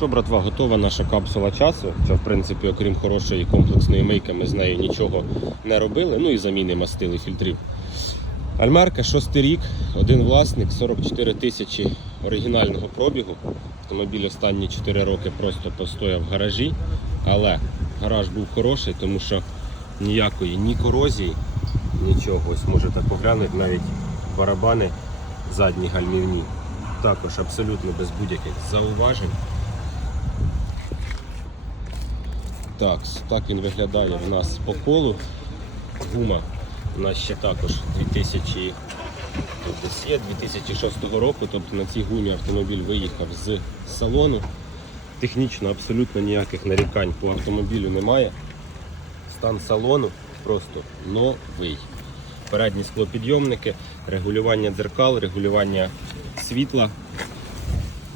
що, братва, готова наша капсула часу. Це, в принципі, окрім хорошої комплексної мийки, ми з нею нічого не робили. Ну і заміни мастили фільтрів. Альмерка, шостий рік, один власник, 44 тисячі оригінального пробігу. Автомобіль останні 4 роки просто постояв в гаражі, але гараж був хороший, тому що ніякої ні корозії, нічого. Ось можете поглянути, навіть барабани задні гальмівні. Також абсолютно без будь-яких зауважень. Так, так він виглядає в нас по колу. Гума у нас ще також 2000, тут десь є 2006 року, тобто на цій гумі автомобіль виїхав з салону. Технічно абсолютно ніяких нарікань по автомобілю немає. Стан салону просто новий. Передні склопідйомники, регулювання дзеркал, регулювання світла.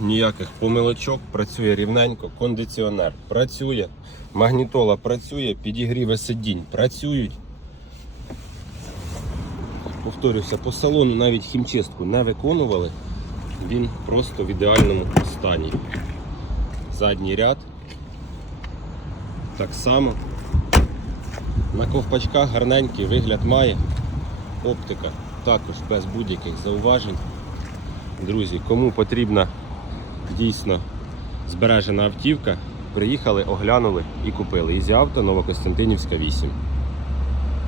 Ніяких помилочок, працює рівненько, кондиціонер працює, магнітола працює, підігріви сидінь працюють. Повторюся, по салону навіть хімчистку не виконували. Він просто в ідеальному стані. Задній ряд. Так само. На ковпачках гарненький вигляд має. Оптика також без будь-яких зауважень. Друзі, кому потрібна дійсно збережена автівка, приїхали, оглянули і купили. Ізі авто Новокостянтинівська 8.